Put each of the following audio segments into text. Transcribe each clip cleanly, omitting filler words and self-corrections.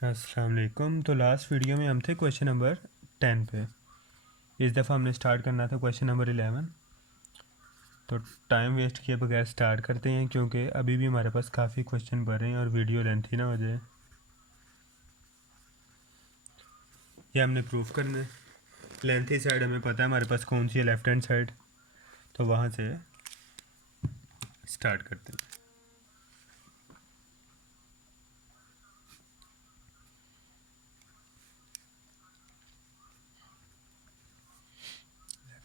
अस्सलाम वालेकुम। तो लास्ट वीडियो में हम थे क्वेश्चन नंबर 10 पे। इस दफ़ा हमने स्टार्ट करना था क्वेश्चन नंबर 11। तो टाइम वेस्ट किए बगैर स्टार्ट करते हैं, क्योंकि अभी भी हमारे पास काफ़ी क्वेश्चन भरे हैं और वीडियो लेंथी ना हो जाए। ये हमने प्रूफ करना है। लेंथी साइड हमें पता है हमारे पास कौन सी है, लेफ़्ट हैंड साइड। तो वहाँ से स्टार्ट करते हैं।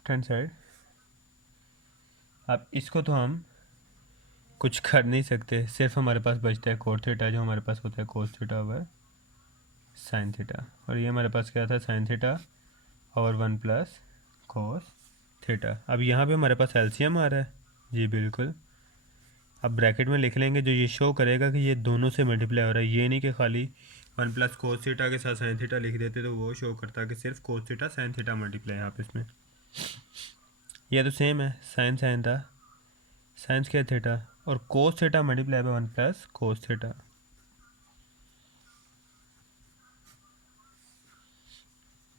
Left hand side. अब इसको तो हम कुछ कर नहीं सकते, सिर्फ हमारे पास बचता है कोट थीटा, जो हमारे पास होता है cos theta over sine theta. और ये हमारे पास क्या था, साइन थीटा और 1 प्लस कोस थीटा। अब यहाँ पे हमारे पास एलसीएम आ रहा है। जी बिल्कुल। अब ब्रैकेट में लिख लेंगे, जो ये शो करेगा कि ये दोनों से मल्टीप्लाई हो रहा है। ये नहीं कि खाली 1 प्लस कोस थीटा के साथ साइन थीटा लिख देते तो वो शो करता कि सिर्फ cos theta sine theta multiply यहाँ पे इसमें। ये तो सेम है, साइन साइन था, साइन स्क्वायर थीटा और cos theta multiply by 1 plus cos theta.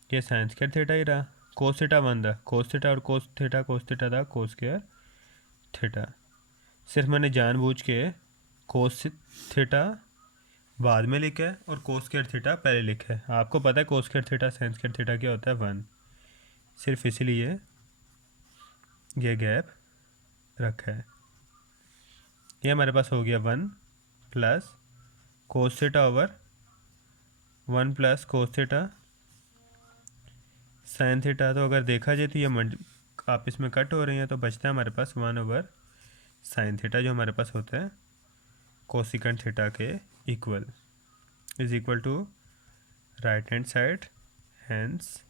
ये साइन स्क्वायर थीटा ही रहा। कोस थीटा 1 था, कोस थीटा और कोस थीटा था कोस स्क्वायर थीटा। सिर्फ मैंने जानबूझ के कोस थीटा बाद में लिखा है और कोस स्क्वायर थीटा पहले लिखा है। आपको पता है कोस square theta sine square theta क्या होता है, 1। सिर्फ इसीलिए ये गैप रखा है। ये हमारे पास हो गया 1 plus cos theta over 1 plus cos theta sine theta. तो अगर देखा जाए तो ये आप इसमें कट हो रही हैं, तो बचता है हमारे पास 1 ओवर साइन थीटा, जो हमारे पास होता है कोसिकेंट थीटा के equal, is equal to right hand side, hence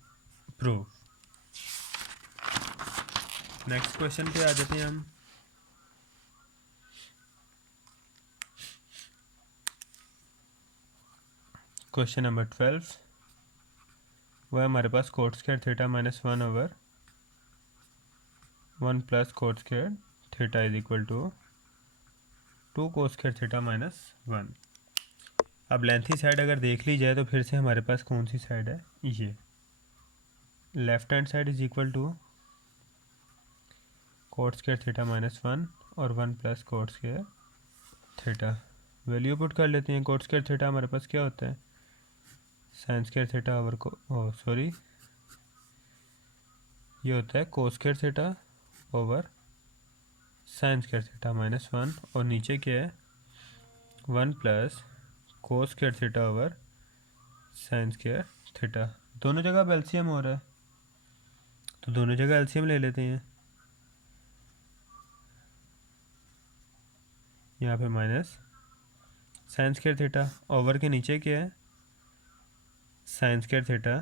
proof. Next question पे आ जाते हैं हम। क्वेश्चन नंबर 12, वो है हमारे पास cot square theta minus 1 over 1 plus cot square theta is equal to 2 cot square theta minus 1। अब लेंथी साइड अगर देख ली जाए तो फिर से हमारे पास कौन सी साइड है, ये left hand side is equal to cot square theta minus 1 और 1 plus cot square theta. Value put कर लेते हैं। कोट स्क्वायर थीटा हमारे पास क्या होता है, साइन स्क्वायर थीटा ओवर ये होता है कोस square theta over sine square theta minus 1, और नीचे क्या है 1 plus cos square theta over sine square theta. दोनों जगह अब एलसीएम हो रहा है, तो दोनों जगह एलसीएम ले लेते हैं। यहाँ पे minus sine square theta over के नीचे क्या है sine square theta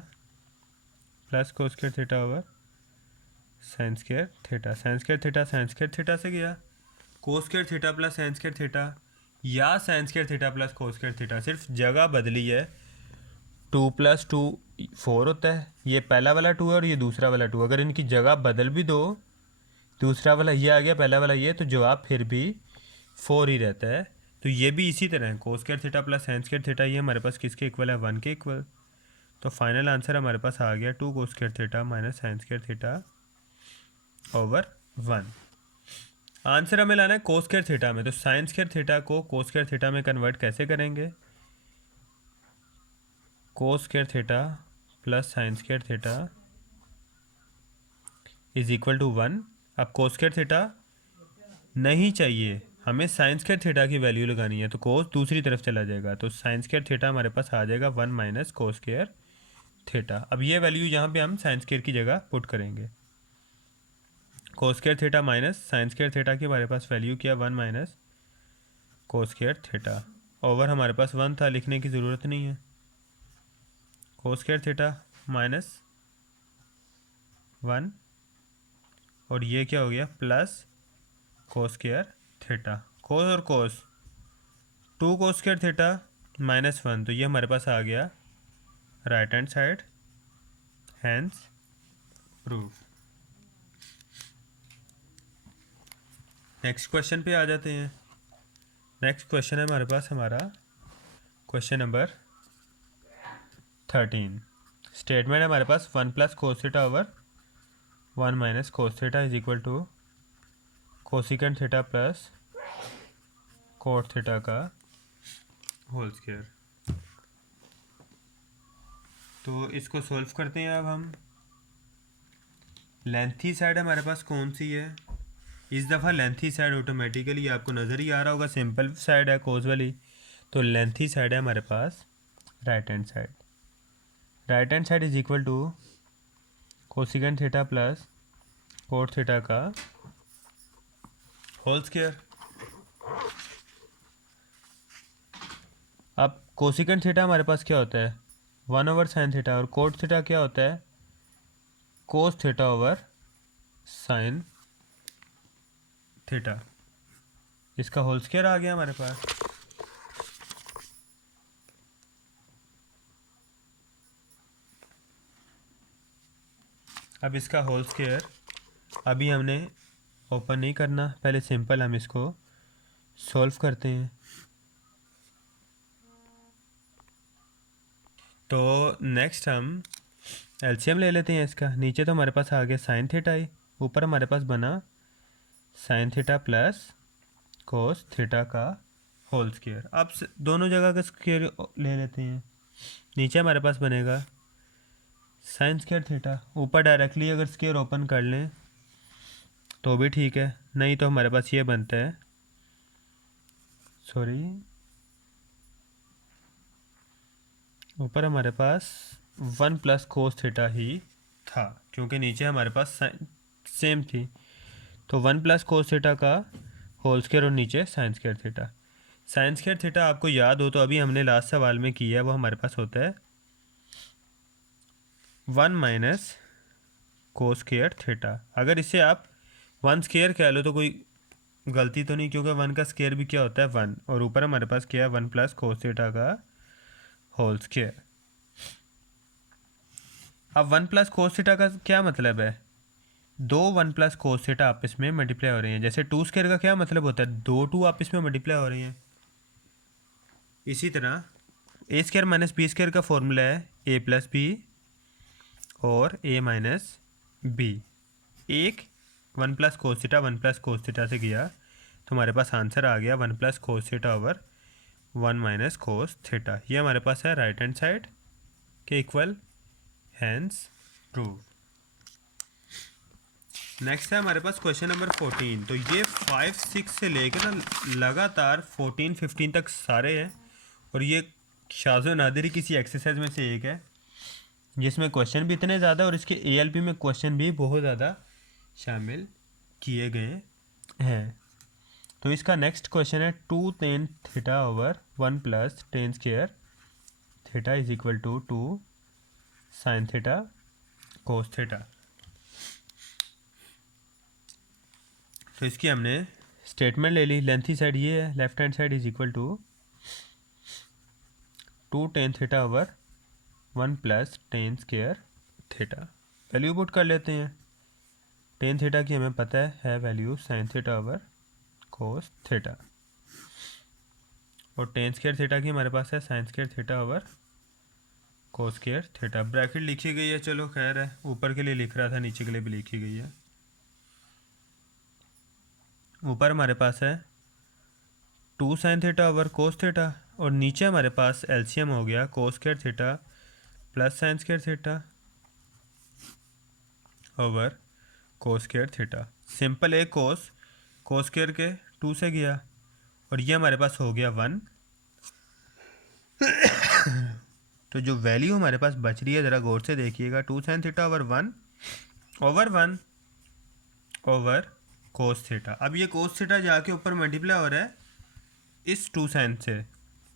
plus cos square theta over sine square theta. Sine square theta sine square theta से गया, cos square theta plus sine square theta या sine square theta plus cos square theta, सिर्फ जगह बदली है। 2 plus 2 4 होता है, ये पहला वाला 2 है और ये दूसरा वाला 2। अगर इनकी जगह बदल भी दो, दूसरा वाला ये आ गया, पहला वाला ये, तो जवाब फिर भी 4 ही रहता है। तो ये भी इसी तरह है, कोस square theta plus sine square theta, ये हमारे पास किसके इक्वल है, 1 के इक्वल। तो फाइनल आंसर हमारे पास आ गया 2 cos square theta minus sine square theta over 1। Answer हमें लाना है कोस स्क्वायर थीटा में, तो साइन स्क्वायर थीटा को कोस स्क्वायर थीटा में कन्वर्ट कैसे करेंगे, cos square theta plus sine square theta is equal to 1। अब कोस स्क्वायर थीटा नहीं चाहिए, हमें साइन स्क्वायर थीटा की वैल्यू लगानी है, तो कोस दूसरी तरफ चला जाएगा, तो साइन स्क्वायर थीटा हमारे पास आ जाएगा 1 माइनस कोस स्क्वायर थीटा। अब ये वैल्यू यहाँ पे हम साइन स्क्वायर की जगह पुट करेंगे। Cos square theta minus sine square theta की हमारे पास वैल्यू किया 1 minus cos square theta over हमारे पास 1 था, लिखने की ज़रूरत नहीं है। कोस स्क्वायर थीटा माइनस 1 और ये क्या हो गया plus cos square theta. Cos और cos 2 cos square theta minus 1, तो ये हमारे पास आ गया right hand side, hence proof. Next question पे आ जाते हैं। नेक्स्ट क्वेश्चन है हमारे पास हमारा क्वेश्चन नंबर 13। स्टेटमेंट है हमारे पास 1 plus cos theta over 1 minus cos theta is equal to cosecant theta plus cot theta का होल स्क्वायर। तो इसको सॉल्व करते हैं अब हम। लेंथी साइड हमारे पास कौन सी है? इस दफ़ा लेंथी साइड ऑटोमेटिकली आपको नज़र ही आ रहा होगा, सिंपल साइड है कोस वाली। तो लेंथी साइड है हमारे पास right hand side. Right hand side is equal to cosecant theta plus cot theta का होल स्क्वायर। अब कोसिकेंट थीटा हमारे पास क्या होता है? 1 ओवर साइन थीटा। और कोट थीटा क्या होता है? Cos theta over sine theta. इसका होल स्क्वायर आ गया हमारे पास। अब इसका होल स्क्वायर अभी हमने ओपन नहीं करना, पहले सिंपल हम इसको सॉल्व करते हैं। तो नेक्स्ट हम एलसीएम ले लेते हैं इसका। नीचे तो हमारे पास आ गया साइन थीटा ही, ऊपर हमारे पास बना sine theta plus cos theta का होल स्क्वायर। अब दोनों जगह का स्क्वायर ले लेते हैं। नीचे हमारे पास बनेगा साइन स्क्वायर थीटा। ऊपर डायरेक्टली अगर स्क्वायर ओपन कर लें तो भी ठीक है, नहीं तो हमारे पास ये बनता है, सॉरी, ऊपर हमारे पास 1 प्लस कोस थीटा ही था क्योंकि नीचे हमारे पास साइन सेम थी। तो 1 प्लस कोस थीटा का होल स्क्वायर और नीचे sign square theta. Sine square theta आपको याद हो तो अभी हमने लास्ट सवाल में किया है, वो हमारे पास होता है 1 माइनस कोस स्क्वायर थीटा। अगर इसे आप 1 स्क्वायर कह लो तो कोई गलती तो नहीं, क्योंकि 1 का स्क्वायर भी क्या होता है 1, और ऊपर हमारे पास क्या है 1 प्लस कोस थीटा का होल स्क्वायर। अब 1 प्लस कोस थीटा का क्या मतलब है? दो 1 प्लस कोस थीटा आपस में मल्टीप्लाई हो रही हैं। जैसे 2 स्क्वायर का क्या मतलब होता है? दो 2 आपस में मल्टीप्लाई हो रही हैं। इसी तरह ए स्क्वायर माइनस बी स्क्वायर का फॉर्मूला है ए प्लस बी और ए माइनस बी। एक 1 plus cos theta 1 plus cos theta से गया तो हमारे पास आंसर आ गया 1 plus cos theta over 1 minus cos theta. ये हमारे पास है राइट हैंड साइड के इक्वल, हैंस प्रूव। नेक्स्ट है हमारे पास क्वेश्चन नंबर 14। तो ये 5 6 से लेकर ना लगातार 14 15 तक सारे हैं, और ये शाज़ो नादिरी किसी एक्सरसाइज में से एक है जिसमें क्वेश्चन भी इतने ज़्यादा और इसके एएलपी में क्वेश्चन भी बहुत ज़्यादा शामिल किए गए हैं। तो इसका नेक्स्ट क्वेश्चन है 2 tan theta over 1 plus tan square theta is equal to 2 sine theta cos theta. तो इसकी हमने स्टेटमेंट ले ली। लेंथी साइड ये है, left hand side is equal to 2 tan theta over 1 plus tan square theta. Value put कर लेते हैं। Tan theta की हमें पता है value sine theta over cos theta, और टेन स्क्वायर थीटा की हमारे पास है sine square theta over cos square theta. Bracket लिखी गई है, चलो खैर है, ऊपर के लिए लिख रहा था, नीचे के लिए भी लिखी गई है। ऊपर हमारे पास है 2 sine theta over cos theta, और नीचे हमारे पास एलसीएम हो गया cos square theta plus sine square theta over cos square theta. Simple एक कोस स्क्वायर के 2 से गया, और ये हमारे पास हो गया 1। तो जो वैल्यू हमारे पास बच रही है ज़रा गौर से देखिएगा, 2 sine theta over 1 over cos theta. अब ये कोस थीटा जाके ऊपर मल्टीप्लाई हो रहा है इस 2 साइन से,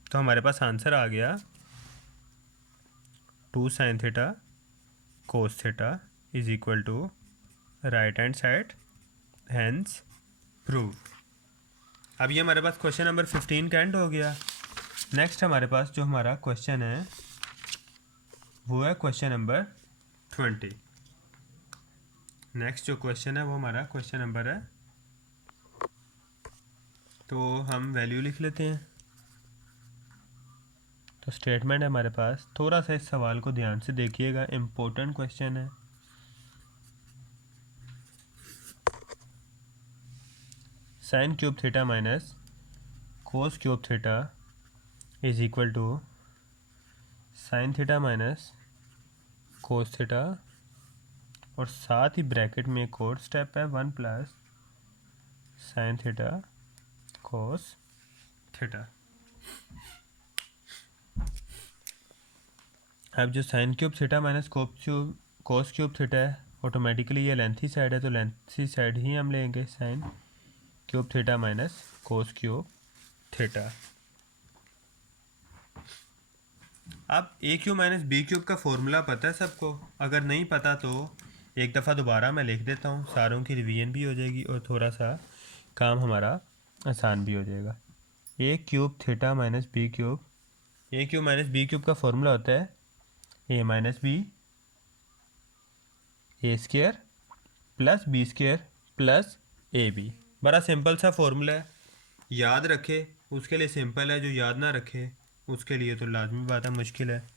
तो हमारे पास आंसर आ गया 2 sine theta cos theta is equal to right hand side, hence prove. अब ये हमारे पास क्वेश्चन नंबर 15 का एंड हो गया। नेक्स्ट हमारे पास जो हमारा क्वेश्चन है वो है क्वेश्चन नंबर 20। नेक्स्ट जो क्वेश्चन है वो हमारा क्वेश्चन नंबर है, तो हम वैल्यू लिख लेते हैं। तो स्टेटमेंट है हमारे पास, थोड़ा सा इस सवाल को ध्यान से देखिएगा, इम्पोर्टेंट क्वेश्चन है। Sine cube theta minus cos cube theta is equal to sine theta minus cos theta, और साथ ही ब्रैकेट में एक और स्टेप है 1 plus sine theta cos theta. अब जो sign cube theta minus cos cube theta है, ऑटोमेटिकली ये लेंथी साइड है, तो लेंथी साइड ही हम लेंगे, sign cube theta minus cos cube theta. अब ए क्यूब माइनस बी क्यूब का फॉर्मूला पता है सबको? अगर नहीं पता तो एक दफ़ा दोबारा मैं लिख देता हूँ, सारों की रिवीजन भी हो जाएगी और थोड़ा सा काम हमारा आसान भी हो जाएगा। A cube theta minus B cube, a cube minus B cube का फॉर्मूला होता है ए minus B a square plus b square plus a b. बड़ा सिंपल सा फॉर्मूला है, याद रखे उसके लिए सिंपल है, जो याद ना रखे उसके लिए तो लाजमी बात है मुश्किल है।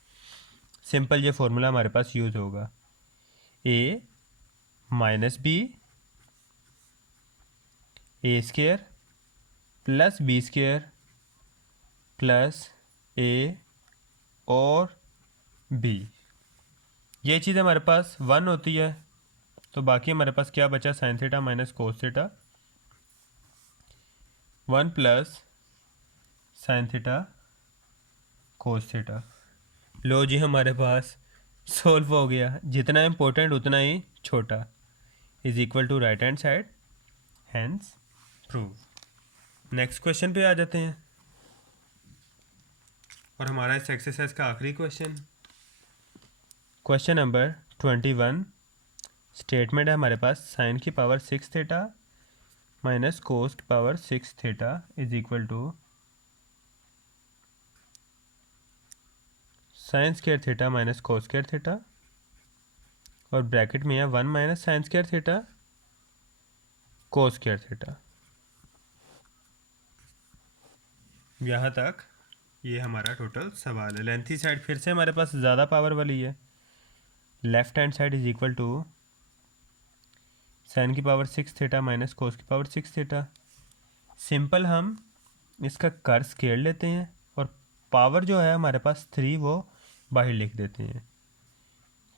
सिंपल ये फॉर्मूला हमारे पास यूज़ होगा, a minus B a square plus b square plus a और बी। ये चीज़ हमारे पास 1 होती है, तो बाकी हमारे पास क्या बचा, sine theta minus cos theta 1 plus sine theta cos theta. लो जी हमारे पास सोल्व हो गया, जितना इम्पोर्टेंट उतना ही छोटा, is equal to right hand side, hence prove. Next question पे आ जाते हैं, और हमारा इस एक्सरसाइज का आखिरी क्वेश्चन, क्वेश्चन नंबर 21। स्टेटमेंट है हमारे पास, साइन की पावर 6 थीटा माइनस कोस की power 6 theta is equal to sine square theta minus cos square theta, और ब्रैकेट में है 1 minus sine square theta cos square theta. यहाँ तक ये हमारा टोटल सवाल है। लेंथी साइड फिर से हमारे पास ज़्यादा पावर वाली है, left hand side is equal to sine की पावर 6 थीटा माइनस कोस की पावर 6 थीटा। सिंपल हम इसका कर स्केयर लेते हैं और पावर जो है हमारे पास 3 वो बाहर लिख देते हैं,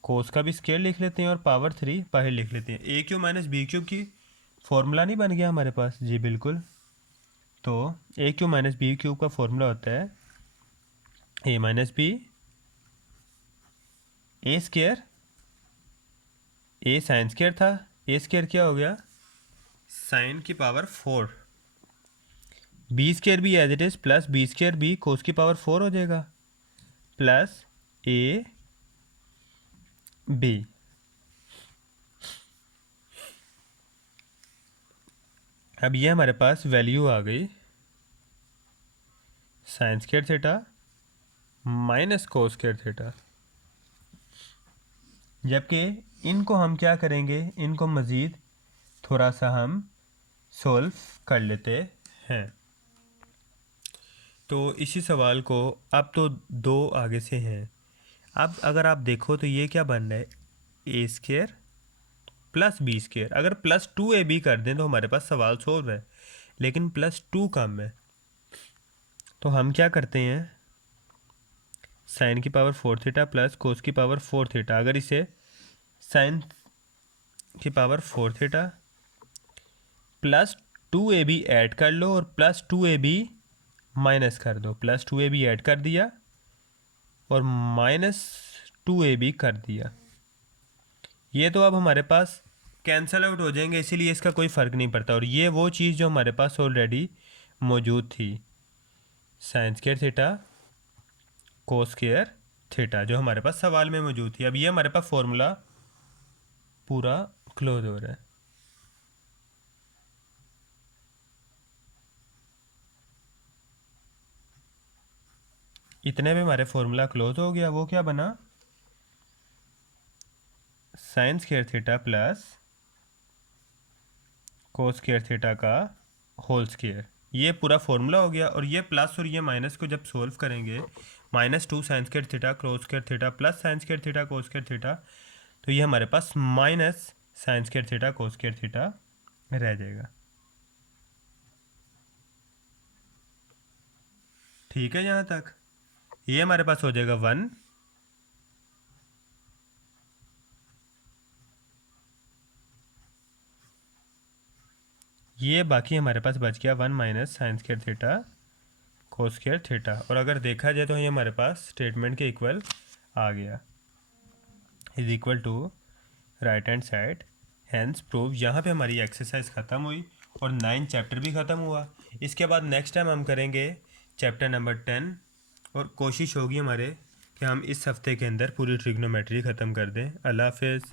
कोस का भी स्केयर लिख लेते हैं और पावर 3 बाहर लिख लेते हैं। A cube minus B cube की फॉर्मूला नहीं बन गया हमारे पास? जी बिल्कुल। तो A cube minus B cube का फॉर्मूला होता है ए minus B A square, A sine square था, ए स्केयर क्या हो गया, साइन की पावर 4, बी स्केयर भी as it is plus B square भी कोस की पावर 4 हो जाएगा, प्लस ए बी। अब ये हमारे पास वैल्यू आ गई sign square theta minus cos square theta, जबकि इनको हम क्या करेंगे, इनको मज़ीद थोड़ा सा हम सोल्व कर लेते हैं। तो इसी सवाल को अब तो 2 आगे से हैं, अब अगर आप देखो तो ये क्या बन रहा है, ए स्क्वायर प्लस बी स्क्वायर। अगर प्लस 2ab कर दें तो हमारे पास सवाल सोल्व है, लेकिन प्लस 2 कम है, तो हम क्या करते हैं, साइन की पावर 4 थीटा प्लस कोस की पावर 4 थीटा, अगर इसे साइन की power 4 theta plus 2ab add कर लो और प्लस 2ab माइनस कर दो, प्लस 2ab ऐड कर दिया और माइनस 2ab कर दिया, ये तो अब हमारे पास कैंसल आउट हो जाएंगे, इसीलिए इसका कोई फ़र्क नहीं पड़ता। और ये वो चीज़ जो हमारे पास ऑलरेडी मौजूद थी, sign square theta cos square theta, जो हमारे पास सवाल में मौजूद थी। अब ये हमारे पास फॉर्मूला पूरा क्लोज हो रहा है। इतने में हमारे फॉर्मूला क्लोज हो गया। वो क्या बना, sign square theta plus cos square theta का होल स्क्वायर, ये पूरा फॉर्मूला हो गया। और ये प्लस और ये माइनस को जब सोल्व करेंगे -2 sine square theta cos square theta plus sine square theta cos square theta, तो ये हमारे पास minus sine square theta cos square theta रह जाएगा। ठीक है, यहाँ तक ये हमारे पास हो जाएगा 1, ये बाकी हमारे पास बच गया 1 minus sine square theta cos square theta, और अगर देखा जाए तो ये हमारे पास स्टेटमेंट के इक्वल आ गया, is equal to right hand side, hence prove. यहाँ पे हमारी एक्सरसाइज ख़त्म हुई और 9 चैप्टर भी ख़त्म हुआ। इसके बाद नेक्स्ट टाइम हम करेंगे चैप्टर नंबर 10, और कोशिश होगी हमारे कि हम इस हफ्ते के अंदर पूरी ट्रिग्नोमेट्री ख़त्म कर दें। अल्लाह हाफिज़।